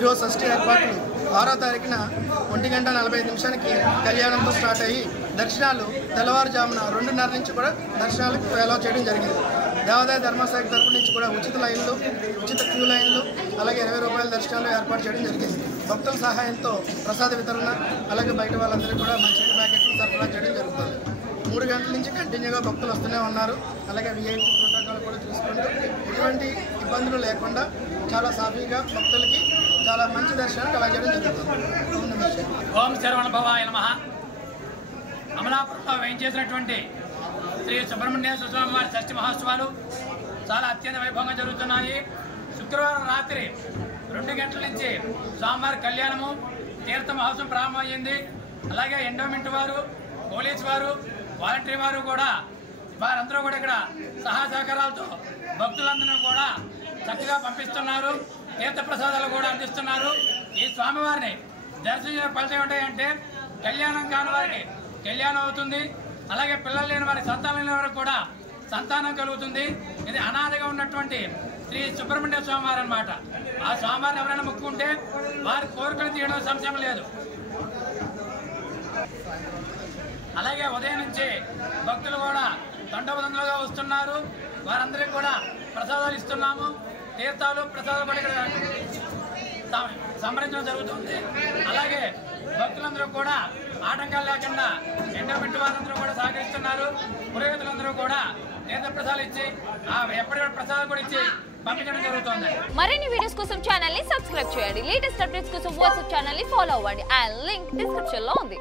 ఈరోజు షష్ఠి ఏర్పాట్లు 6వ తారీఖున 1:45 కళ్యాణంతో స్టార్ట్ అయ్యి దర్శనాలు తెల్లవారుజామున 2:30 నుంచి కూడా దర్శనాలకు అలౌ చేయడం జరిగింది. దేవాదాయ ధర్మశాఖ తరపు నుంచి కూడా ఉచిత లైన్లు, ఉచిత క్యూ లైన్లు, అలాగే 20 రూపాయల దర్శనాలు ఏర్పాటు చేయడం జరిగింది. భక్తుల సహాయంతో ప్రసాద వితరణ, అలాగే బయట వాళ్ళందరికీ కూడా మంచినీటి ప్యాకెట్లు సరఫరా చేయడం జరుగుతుంది. 3 గంటల నుంచి కంటిన్యూగా భక్తులు వస్తూనే ఉన్నారు. అలాగే విఐపి ప్రోటోకాల్ కూడా చూసుకుంటూ ఎటువంటి ఇబ్బందులు లేకుండా చాలా సాఫీగా భక్తులకి చాలా మంచి దర్శనం కలగజేయడం జరుగుతుంది. ఓం శరవణ భవాయ నమః. అమలాపురంలో వేయించేసినటువంటి శ్రీ సుబ్రహ్మణ్యేశ్వర స్వామి వారి షష్ఠి మహోత్సవాలు చాలా అత్యంత వైభవంగా జరుగుతున్నాయి. శుక్రవారం రాత్రి 2 గంటల నుంచి స్వామివారి కళ్యాణము, తీర్థ మహోత్సవం ప్రారంభమైంది. అలాగే ఎండోమెంట్ వారు, పోలీసు వారు, వాలంటరీ వారు కూడా వారందరూ కూడా ఇక్కడ సహాయ సహకారాలతో భక్తులందరూ కూడా చక్కగా పంపిస్తున్నారు. తీర్థ ప్రసాదాలు కూడా అందిస్తున్నారు. ఈ స్వామివారిని దర్శించిన ఫలితం ఏంటంటే కళ్యాణం కాని వారికి కళ్యాణం అవుతుంది. అలాగే పిల్లలు లేని వారికి, సంతానం లేని వారికి కూడా సంతానం కలుగుతుంది. ఇది అనాథగా ఉన్నటువంటి శ్రీ సుబ్రహ్మణ్య స్వామివారు అన్నమాట. ఆ స్వామివారిని ఎవరైనా మొక్కుకుంటే వారి కోరికలు తీయడం సంశయం లేదు. అలాగే ఉదయం నుంచి భక్తులు కూడా తండోపతంగా వస్తున్నారు. వారందరికీ కూడా ప్రసాదాలు ఇస్తున్నాము. తీర్థాలు, ప్రసాదాలు కూడా ఇక్కడ సంబరించడం జరుగుతుంది. అలాగే భక్తులందరూ కూడా ఆటంకాలు లేకుండా ఎండోమెంట్ వారందరూ కూడా సహకరిస్తున్నారు. పురోహితులందరూ కూడా తీర్థ ప్రసాదాలు ఇచ్చి ఎప్పటికప్పుడు ప్రసాదాలు కూడా ఇచ్చి పంపించడం జరుగుతుంది. మరిన్ని వీడియోస్ కోసం ఛానల్ ని సబ్స్క్రైబ్ చేయండి. లేటెస్ట్ అప్డేట్స్ కోసం వాట్సాప్ ఛానల్ ని ఫాలో అవ్వండి. ఆ లింక్ డిస్క్రిప్షన్ లో ఉంది.